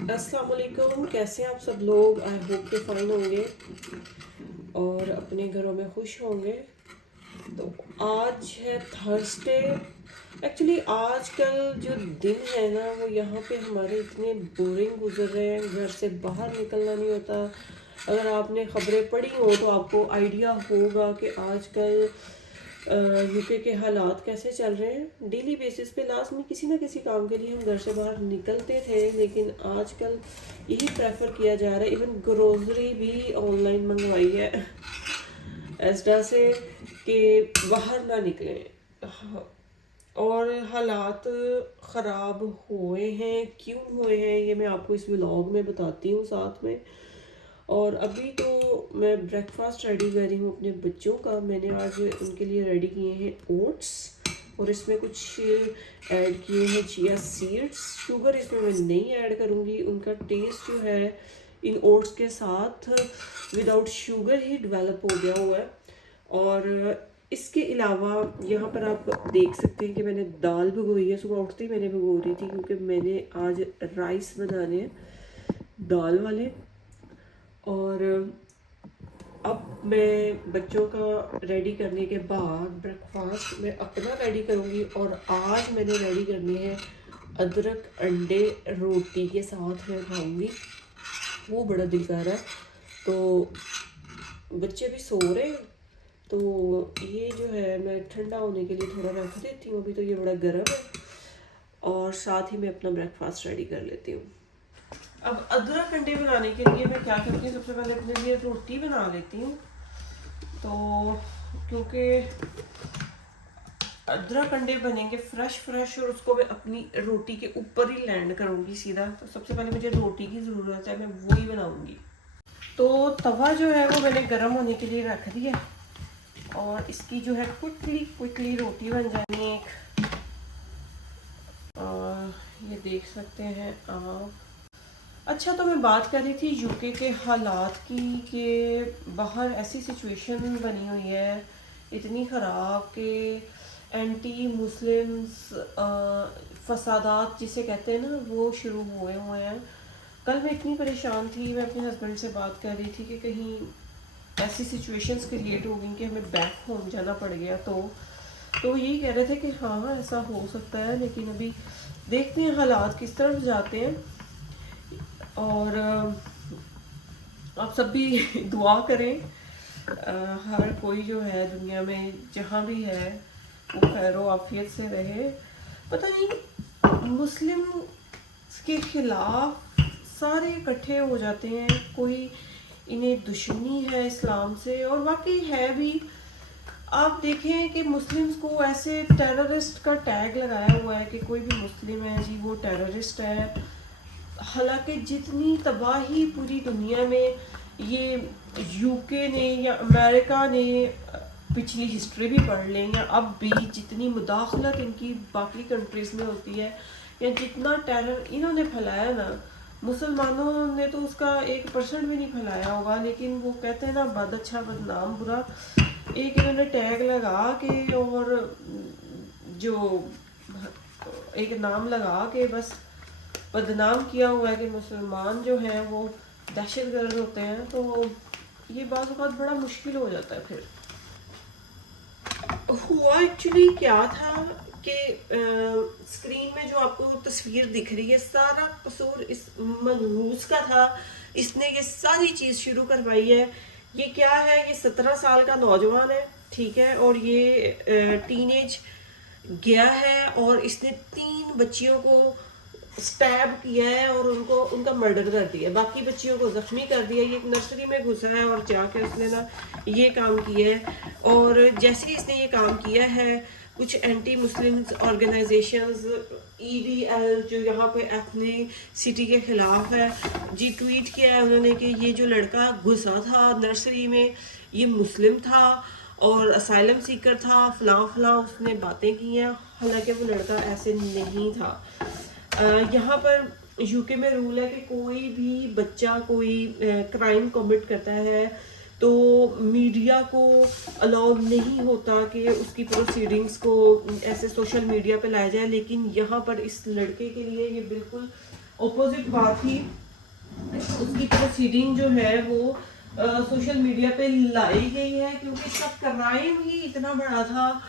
अस्सलाम वालेकुम, कैसे हैं आप सब लोग। आई होप के फ़ाइन होंगे और अपने घरों में खुश होंगे। तो आज है थर्सडे। एक्चुअली आजकल जो दिन है ना वो यहाँ पे हमारे इतने बोरिंग गुजर रहे हैं, घर से बाहर निकलना नहीं होता। अगर आपने ख़बरें पढ़ी हो तो आपको आइडिया होगा कि आजकल यूके के हालात कैसे चल रहे हैं। डेली बेसिस पे लाजमी किसी ना किसी काम के लिए हम घर से बाहर निकलते थे, लेकिन आजकल यही प्रेफर किया जा रहा है। इवन ग्रोसरी भी ऑनलाइन मंगवाई है एसडा से कि बाहर ना निकलें। और हालात ख़राब हुए हैं, क्यों हुए हैं ये मैं आपको इस व्लॉग में बताती हूँ साथ में। और अभी तो मैं ब्रेकफास्ट रेडी कर रही हूँ अपने बच्चों का। मैंने आज उनके लिए रेडी किए हैं ओट्स और इसमें कुछ ऐड किए हैं चिया सीड्स। शुगर इसमें मैं नहीं ऐड करूँगी, उनका टेस्ट जो है इन ओट्स के साथ विदाउट शुगर ही डेवलप हो गया हुआ है। और इसके अलावा यहाँ पर आप देख सकते हैं कि मैंने दाल भिगोई है। सुबह उठते ही मैंने भिगो रही थी क्योंकि मैंने आज राइस बनाने हैं दाल वाले। और अब मैं बच्चों का रेडी करने के बाद ब्रेकफास्ट मैं अपना रेडी करूँगी। और आज मैंने रेडी करने हैं अदरक अंडे रोटी के साथ मैं खाऊँगी, वो बड़ा दिल कर रहा है। तो बच्चे भी सो रहे हैं तो ये जो है मैं ठंडा होने के लिए थोड़ा रख देती हूँ। अभी तो ये बड़ा गर्म है और साथ ही मैं अपना ब्रेकफास्ट रेडी कर लेती हूँ। अब अदरक अंडे बनाने के लिए मैं क्या करती हूँ, सबसे पहले अपने लिए रोटी बना लेती हूँ। तो क्योंकि अदरक अंडे बनेंगे फ्रेश फ्रेश और उसको मैं अपनी रोटी के ऊपर ही लैंड करूँगी सीधा, तो सबसे पहले मुझे रोटी की ज़रूरत है, मैं वही बनाऊँगी। तो तवा जो है वो मैंने गर्म होने के लिए रख दिया और इसकी जो है क्विकली रोटी बन जानी है एक। ये देख सकते हैं आप। अच्छा, तो मैं बात कर रही थी यूके के हालात की कि बाहर ऐसी सिचुएशन बनी हुई है इतनी ख़राब कि एंटी मुस्लिम्स फसादात जिसे कहते हैं ना वो शुरू हुए हुए हैं। कल मैं इतनी परेशान थी, मैं अपने हस्बैंड से बात कर रही थी कि कहीं ऐसी सिचुएशंस क्रिएट हो गई कि हमें बैक होम जाना पड़ गया। तो यही कह रहे थे कि हाँ ऐसा हो सकता है, लेकिन अभी देखते हैं हालात किस तरफ जाते हैं। और आप सब भी दुआ करें, हर कोई जो है दुनिया में जहाँ भी है वो खैर आफियत से रहे। पता नहीं मुस्लिम के खिलाफ सारे इकट्ठे हो जाते हैं, कोई इन्हें दुश्मनी है इस्लाम से, और वाकई है भी। आप देखें कि मुस्लिम्स को ऐसे टेररिस्ट का टैग लगाया हुआ है कि कोई भी मुस्लिम है जी वो टेररिस्ट है। हालांकि जितनी तबाही पूरी दुनिया में ये यूके ने या अमेरिका ने पिछली हिस्ट्री भी पढ़ लें या अब भी जितनी मुदाखलत इनकी बाकी कंट्रीज़ में होती है या जितना टेरर इन्होंने फैलाया ना, मुसलमानों ने तो उसका 1% भी नहीं फैलाया होगा। लेकिन वो कहते हैं ना बद अच्छा बदनाम बुरा, एक इन्होंने टैग लगा के और जो एक नाम लगा के बस बदनाम किया हुआ है कि मुसलमान जो हैं वो दहशतगर्द होते हैं। तो ये बात बड़ा मुश्किल हो जाता है। फिर हुआ एक्चुअली क्या था कि स्क्रीन में जो आपको तस्वीर दिख रही है सारा कसूर इस मनहूस का था। इसने ये सारी चीज़ शुरू करवाई है। ये क्या है, ये 17 साल का नौजवान है, ठीक है, और ये टीनेज गया है और इसने 3 बच्चियों को स्टैब किया है और उनका मर्डर कर दिया, बाकी बच्चियों को जख्मी कर दिया। ये एक नर्सरी में घुसा है और जाके उसने ना ये काम किया है। और जैसे ही इसने ये काम किया है, कुछ एंटी मुस्लिम ऑर्गेनाइजेशंस EDL जो यहाँ पे एथनिसिटी के ख़िलाफ़ है जी, ट्वीट किया है उन्होंने कि ये जो लड़का घुसा था नर्सरी में ये मुस्लिम था और असाइलम सीकर था, फलां उसने बातें की हैं। हालांकि वो लड़का ऐसे नहीं था। यहाँ पर यूके में रूल है कि कोई भी बच्चा कोई क्राइम कमिट करता है तो मीडिया को अलाउ नहीं होता कि उसकी प्रोसीडिंग्स को ऐसे सोशल मीडिया पे लाया जाए। लेकिन यहाँ पर इस लड़के के लिए ये बिल्कुल ऑपोजिट बात ही उसकी प्रोसीडिंग जो है वो सोशल मीडिया पे लाई गई है, क्योंकि इसका क्राइम ही इतना बड़ा था।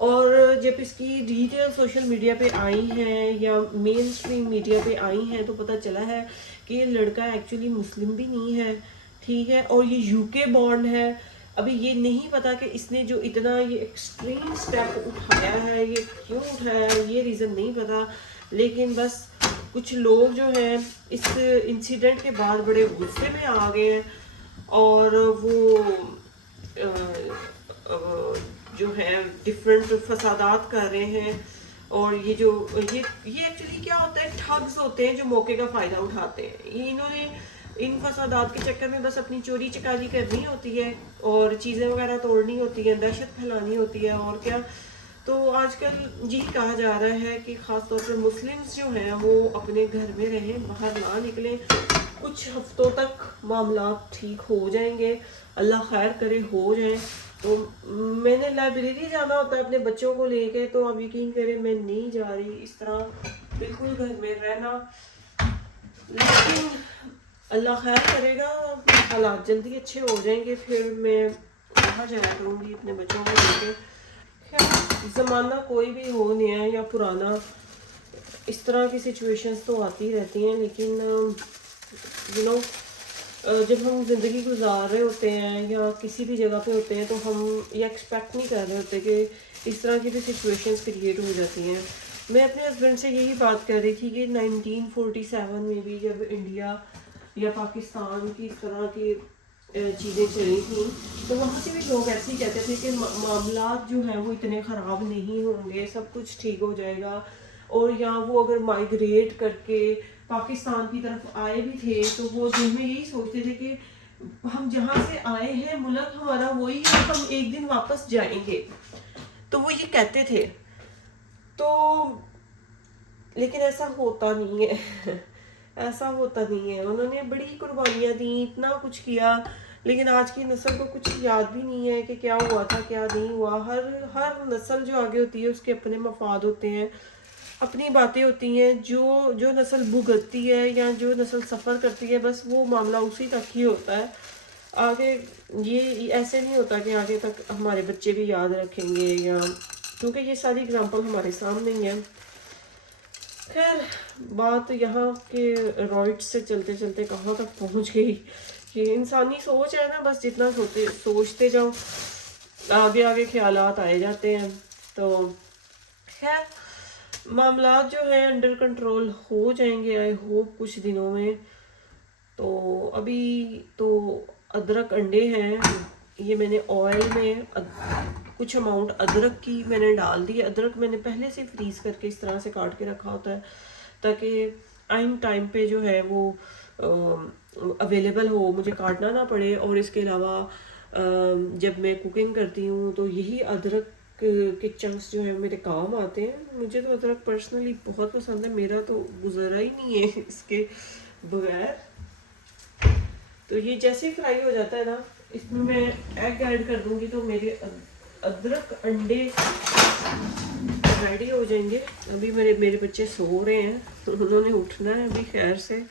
और जब इसकी डिटेल सोशल मीडिया पे आई हैं या मेन स्ट्रीम मीडिया पे आई हैं तो पता चला है कि ये लड़का एक्चुअली मुस्लिम भी नहीं है, ठीक है, और ये यूके बॉर्न है। अभी ये नहीं पता कि इसने जो इतना ये एक्सट्रीम स्टेप उठाया है ये क्यों उठाया है, ये रीज़न नहीं पता। लेकिन बस कुछ लोग जो हैं इस इंसिडेंट के बाद बड़े गुस्से में आ गए हैं और वो जो है डिफरेंट फसादात कर रहे हैं। और ये जो ये एक्चुअली क्या होता है, ठग्स होते हैं जो मौके का फ़ायदा उठाते हैं। इन्होंने इन फसादात के चक्कर में बस अपनी चोरी चकारी करनी होती है और चीज़ें वगैरह तोड़नी होती है, दहशत फैलानी होती है, और क्या। तो आजकल यही कहा जा रहा है कि ख़ास तौर पर मुस्लिम्स जो हैं वो अपने घर में रहें, बाहर ना निकलें। कुछ हफ्तों तक मामला ठीक हो जाएंगे, अल्लाह खैर करे हो जाए। तो मैंने लाइब्रेरी जाना होता है अपने बच्चों को लेके, तो आप यकीन करें मैं नहीं जा रही इस तरह बिल्कुल घर में रहना। लेकिन अल्लाह खैर करेगा, हालात जल्दी अच्छे हो जाएंगे, फिर मैं वहाँ जाया करूँगी अपने बच्चों को लेके। खैर ज़माना कोई भी हो, नया या पुराना, इस तरह की सिचुएशंस तो आती रहती हैं। लेकिन यू नो जब हम ज़िंदगी गुजार रहे होते हैं या किसी भी जगह पे होते हैं तो हम ये एक्सपेक्ट नहीं कर रहे होते कि इस तरह की भी सिचुएशंस क्रिएट हो जाती हैं। मैं अपने हस्बैंड से यही बात कर रही थी कि 1947 में भी जब इंडिया या पाकिस्तान की इस तरह की चीज़ें चली थी तो वहाँ से भी लोग ऐसे ही कहते थे कि मामला जो है वो इतने ख़राब नहीं होंगे, सब कुछ ठीक हो जाएगा। और या वो अगर माइग्रेट करके पाकिस्तान की तरफ आए भी थे तो वो दिल में यही सोचते थे कि हम जहाँ से आए हैं मुल्क हमारा वही है, हम एक दिन वापस जाएंगे, तो वो ये कहते थे। तो लेकिन ऐसा होता नहीं है ऐसा होता नहीं है। उन्होंने बड़ी कुर्बानियाँ दी, इतना कुछ किया, लेकिन आज की नस्ल को कुछ याद भी नहीं है कि क्या हुआ था क्या नहीं हुआ। हर हर नस्ल जो आगे होती है उसके अपने मफाद होते हैं, अपनी बातें होती हैं। जो नस्ल भुगतती है या जो नस्ल सफ़र करती है बस वो मामला उसी तक ही होता है। आगे ये ऐसे नहीं होता कि आगे तक हमारे बच्चे भी याद रखेंगे, या क्योंकि ये सारी एग्जांपल हमारे सामने ही है। खैर बात यहाँ के रॉइट से चलते चलते कहाँ तक पहुँच गई कि इंसानी सोच है ना, बस जितना सोचते जाओ आगे आगे ख्यालात आए जाते हैं। तो खैर मामला जो है अंडर कंट्रोल हो जाएंगे आई होप कुछ दिनों में। तो अभी तो अदरक अंडे हैं, ये मैंने ऑयल में कुछ अमाउंट अदरक की मैंने डाल दी। अदरक मैंने पहले से फ्रीज़ करके इस तरह से काट के रखा होता है ताकि आइन टाइम पे जो है वो अवेलेबल हो, मुझे काटना ना पड़े। और इसके अलावा जब मैं कुकिंग करती हूँ तो यही अदरक के चंक्स जो है मेरे काम आते हैं। मुझे तो अदरक पर्सनली बहुत पसंद है, मेरा तो गुजारा ही नहीं है इसके बगैर। तो ये जैसे ही फ्राई हो जाता है ना, इसमें मैं एग ऐड कर दूंगी तो मेरे अदरक अंडे रेडी हो जाएंगे। अभी मेरे बच्चे सो रहे हैं तो उन्होंने उठना है अभी, खैर से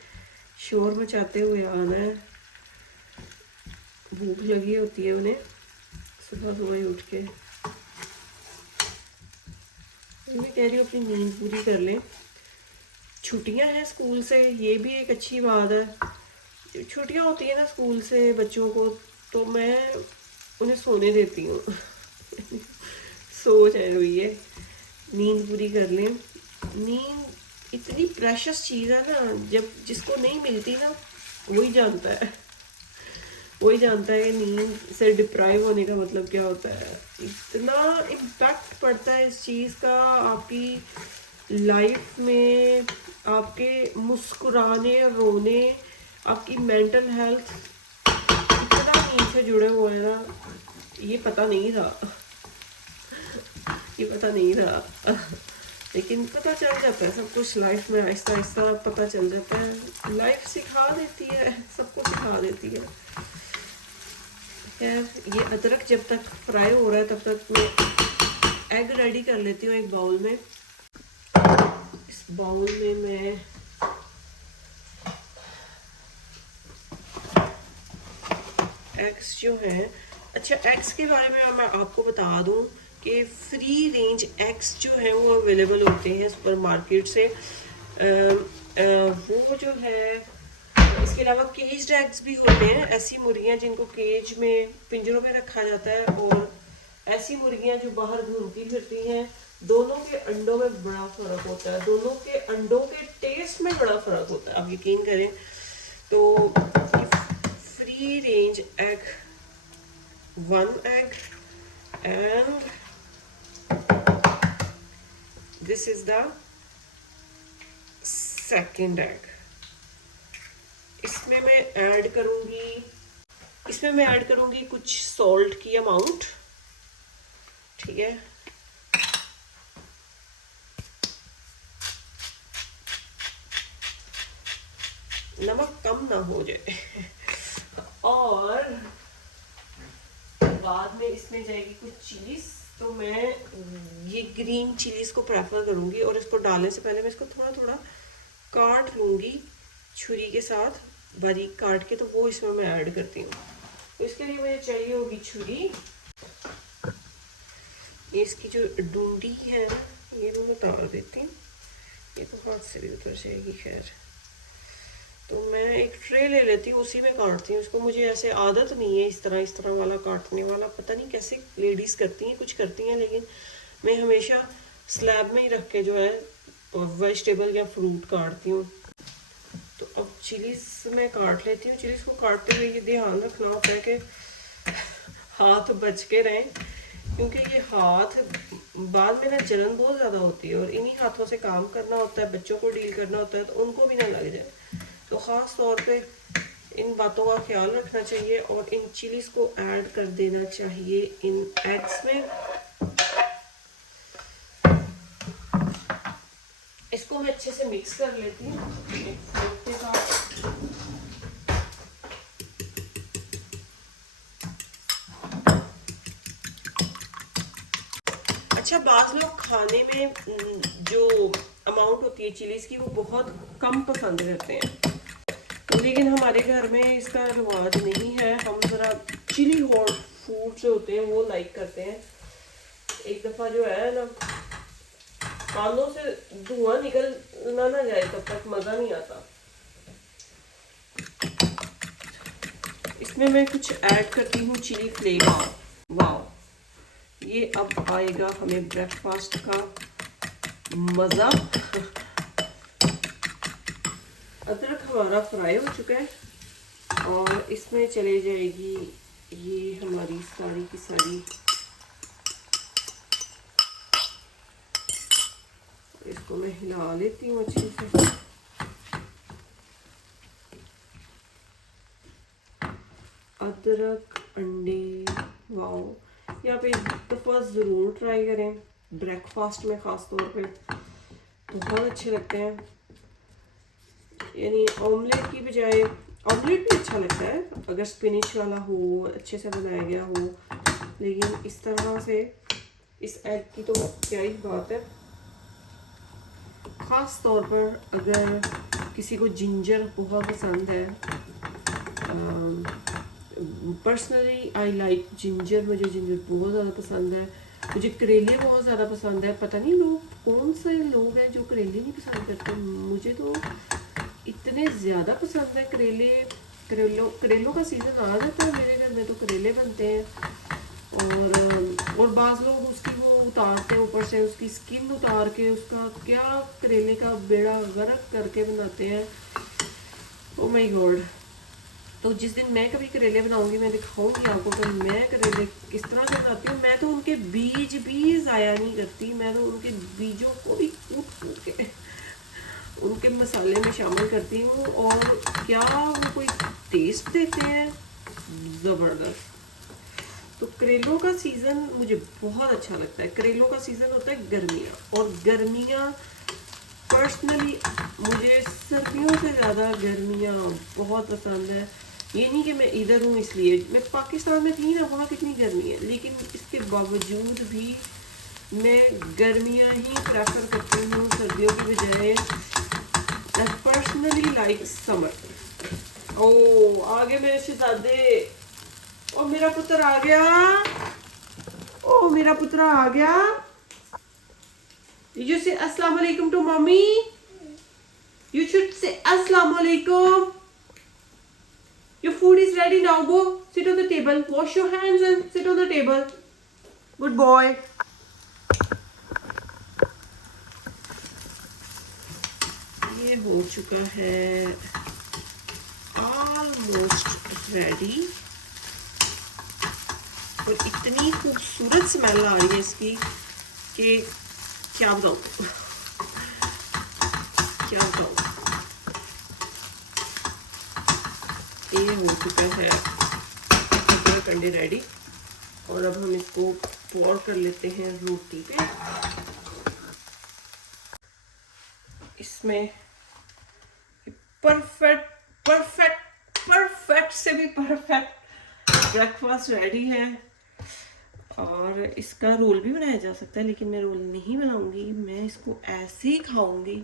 शोर मचाते हुए आना है। भूख लगी होती है उन्हें सुबह सुबह उठ के। मैं कह रही हूँ अपनी नींद पूरी कर लें, छुट्टियां हैं स्कूल से, ये भी एक अच्छी बात है। छुट्टियां होती है ना स्कूल से बच्चों को तो मैं उन्हें सोने देती हूँ सो जाए हुई है, नींद पूरी कर लें। नींद इतनी प्रेशस चीज़ है ना, जब जिसको नहीं मिलती ना वही जानता है कि नींद से डिप्राइव होने का मतलब क्या होता है। इतना इम्पैक्ट पड़ता है इस चीज़ का आपकी लाइफ में, आपके मुस्कुराने रोने, आपकी मेंटल हेल्थ, इतना नींद से जुड़े हुए हैं ना, ये पता नहीं था लेकिन पता चल जाता है सब कुछ लाइफ में, आहिस्ता आहिस्ता पता चल जाता है। लाइफ सिखा देती है, सबको सिखा देती है। खैर ये अदरक जब तक फ्राई हो रहा है तब तक मैं एग रेडी कर लेती हूँ एक बाउल में। इस बाउल में मैं एग्स जो हैं, अच्छा एग्स के बारे में मैं आपको बता दूं कि फ्री रेंज एग्स जो हैं वो अवेलेबल होते हैं सुपर मार्केट से। वो जो है, इसके अलावा केज्ड एग्स भी होते हैं, ऐसी मुर्गियां जिनको केज में पिंजरों में रखा जाता है, और ऐसी मुर्गियां जो बाहर घूमती फिरती हैं। दोनों के अंडों में बड़ा फ़र्क होता है, दोनों के अंडों के टेस्ट में बड़ा फ़र्क होता है, आप यकीन करें। तो free range egg, 1 egg, and this is the second egg। इसमें मैं ऐड करूंगी कुछ सॉल्ट की अमाउंट, ठीक है। नमक कम ना हो जाए और बाद में इसमें जाएगी कुछ चिलीज। तो मैं ये ग्रीन चिलीज को प्रेफर करूंगी, और इसको डालने से पहले मैं इसको थोड़ा थोड़ा काट लूंगी छुरी के साथ, बारीक काट के, तो वो इसमें मैं ऐड करती हूँ। तो इसके लिए मुझे चाहिए होगी छुरी। ये इसकी जो डूंडी है ये मैं उतार देती हूँ, ये तो हाथ से भी उतर जाएगी। खैर, तो मैं एक ट्रे ले लेती हूँ, उसी में काटती हूँ इसको। मुझे ऐसे आदत नहीं है इस तरह वाला काटने वाला, पता नहीं कैसे लेडीज़ करती हैं, कुछ करती हैं, लेकिन मैं हमेशा स्लैब में ही रख के जो है वेजिटेबल या फ्रूट काटती हूँ। तो अब चिलीज मैं काट लेती हूँ। चिलीज को काटते हुए ये ध्यान रखना होता है कि हाथ बच के रहें, क्योंकि ये हाथ बाद में ना जलन बहुत ज़्यादा होती है, और इन्हीं हाथों से काम करना होता है, बच्चों को डील करना होता है, तो उनको भी ना लग जाए। तो ख़ास तौर पे इन बातों का ख्याल रखना चाहिए, और इन चिलीज़ को ऐड कर देना चाहिए इन एग्स में। इसको मैं अच्छे से मिक्स कर लेती हूँ फोर्क के साथ। अच्छा, बाज़ लोग खाने में जो अमाउंट होती है चिलीज़ की वो बहुत कम पसंद करते हैं, लेकिन हमारे घर में इसका रिवाज नहीं है। हम ज़रा चिली हॉट फूड जो होते हैं वो लाइक करते हैं। एक दफ़ा जो है ना, कानों से धुआं निकलना ना जाए तब तक मज़ा नहीं आता। इसमें मैं कुछ ऐड करती हूँ चिली फ्लेक्स। वाह, ये अब आएगा हमें ब्रेकफास्ट का मज़ा। अदरक हमारा फ्राई हो चुका है, और इसमें चले जाएगी ये हमारी सारी की सारी, इसको मैं हिला लेती हूँ अच्छे से। अदरक, अंडे, वाओ, यहाँ पे एक दफ़ा ज़रूर ट्राई करें, ब्रेकफास्ट में ख़ास तौर पे बहुत अच्छे लगते हैं। यानी ऑमलेट की बजाय, ऑमलेट भी अच्छा लगता है अगर स्पिनिच वाला हो, अच्छे से बनाया गया हो, लेकिन इस तरह से इस एग की तो क्या ही बात है। ख़ास तौर पर अगर किसी को जिंजर बहुत पसंद है, पर्सनली आई लाइक जिंजर, मुझे जिंजर बहुत ज़्यादा पसंद है। मुझे करेले बहुत ज़्यादा पसंद है। पता नहीं लोग कौन से लोग हैं जो करेले नहीं पसंद करते, मुझे तो इतने ज़्यादा पसंद है करेले। करेलों का सीज़न आ जाता है मेरे घर में तो करेले बनते हैं, और बाज़ लोग उसकी वो उतारते हैं, ऊपर से उसकी स्किन उतार के उसका क्या करेले का बेड़ा गर्क करके बनाते हैं। Oh my God. तो जिस दिन मैं कभी करेले बनाऊंगी मैं दिखाऊंगी आपको कि मैं करेले किस तरह से बनाती हूँ। मैं तो उनके बीज भी ज़ाया नहीं करती, मैं तो उनके बीजों को भी कूट के उनके मसाले में शामिल करती हूँ, और क्या वो कोई टेस्ट देते हैं, ज़बरदस्त। तो करेलों का सीज़न मुझे बहुत अच्छा लगता है। करेलों का सीज़न होता है गर्मियाँ, और गर्मियाँ पर्सनली मुझे सर्दियों से ज़्यादा गर्मियाँ बहुत पसंद है। ये नहीं कि मैं इधर हूँ इसलिए, मैं पाकिस्तान में थी ना, वहाँ कितनी गर्मी है, लेकिन इसके बावजूद भी मैं गर्मियाँ ही प्रेफर करती हूँ सर्दियों की बजाय। I personally like summer. ओ, आगे मेरे शहजादे, और मेरा पुत्र आ गया। ओ मेरा पुत्र आ गया। Did you say Assalamu alaikum to mommy? You should say Assalamu alaikum. Your food is ready now. Go sit on the table. Wash your hands and sit on the table. Good boy. ये हो चुका है almost ready और इतनी खूबसूरत smell आ रही है इसकी कि क्या बताऊँ क्या बताऊँ। ये हो चुका है पूरा कंडे रेडी और अब हम इसको पोर कर लेते हैं रोटी पे। इसमें परफेक्ट परफेक्ट परफेक्ट से भी परफेक्ट ब्रेकफास्ट रेडी है। और इसका रोल भी बनाया जा सकता है लेकिन मैं रोल नहीं बनाऊंगी, मैं इसको ऐसे ही खाऊंगी।